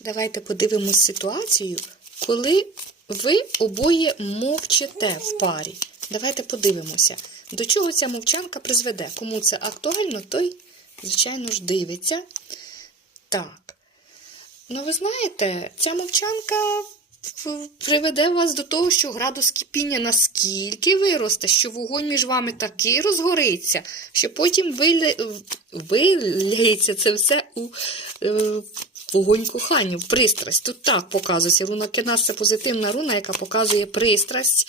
Давайте подивимось ситуацію, коли ви обоє мовчите в парі. Давайте подивимося, до чого ця мовчанка призведе. Кому це актуально, той, звичайно ж, дивиться. Так. Ну, ви знаєте, ця мовчанка приведе вас до того, що градус кипіння наскільки виросте, що вогонь між вами такий розгориться, що потім вилється це все у е, вогонь кохання, пристрасть. Тут так показується. Руна Кенас це позитивна руна, яка показує пристрасть,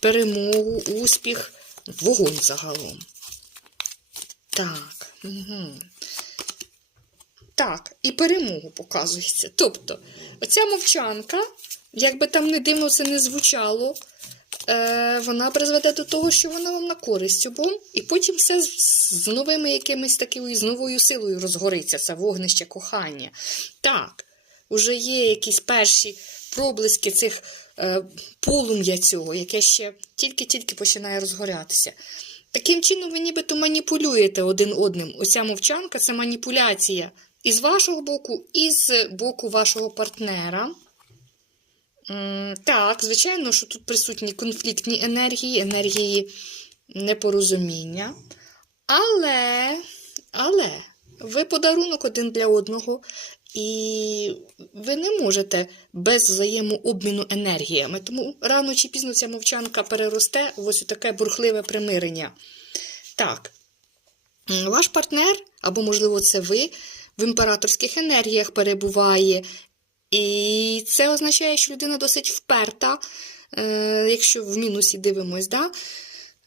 перемогу, успіх, вогонь загалом. Так. Угу. Так, і перемогу показується. Тобто, оця мовчанка, як би там не дивно це не звучало, вона призведе до того, що вона вам на користь обом, і потім все з, з новими якимись такою, з новою силою розгориться, це вогнище кохання. Так, уже є якісь перші проблиски цих е, полум'я цього, яке ще тільки-тільки починає розгорятися. Таким чином, ви нібито маніпулюєте один одним. Оця мовчанка це маніпуляція і з вашого боку, і з боку вашого партнера. Так, звичайно, що тут присутні конфліктні енергії, енергії непорозуміння. Але, але ви подарунок один для одного, і ви не можете без взаємообміну енергіями. Тому рано чи пізно ця мовчанка переросте в ось таке бурхливе примирення. Так, ваш партнер, або, можливо, це ви, в імператорських енергіях перебуває. І це означає, що людина досить вперта, е, якщо в мінусі дивимось, да?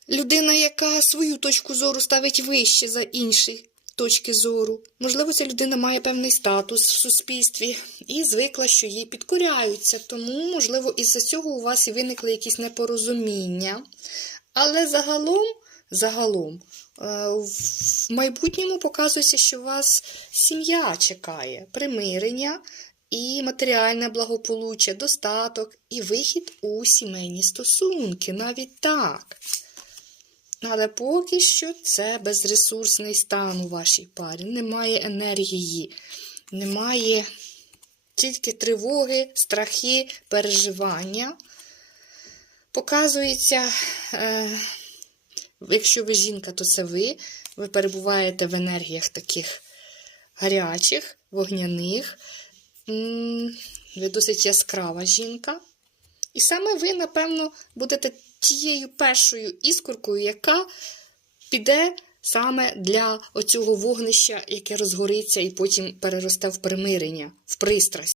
людина, яка свою точку зору ставить вище за інші точки зору. Можливо, ця людина має певний статус в суспільстві і звикла, що їй підкоряються. Тому, можливо, із-за цього у вас і виникли якісь непорозуміння. Але загалом, загалом, е, в майбутньому показується, що вас сім'я чекає, примирення і матеріальне благополуччя, достаток і вихід у сімейні стосунки, навіть так. Але поки що це безресурсний стан у вашій парі. Немає енергії, немає тільки тривоги, страхи, переживання. Показується, е, якщо ви жінка, то це ви. Ви перебуваєте в енергіях таких гарячих, вогняних. Ви досить яскрава жінка. І саме ви, напевно, будете тією першою іскоркою, яка піде саме для оцього вогнища, яке розгориться і потім переросте в примирення, в пристрасть.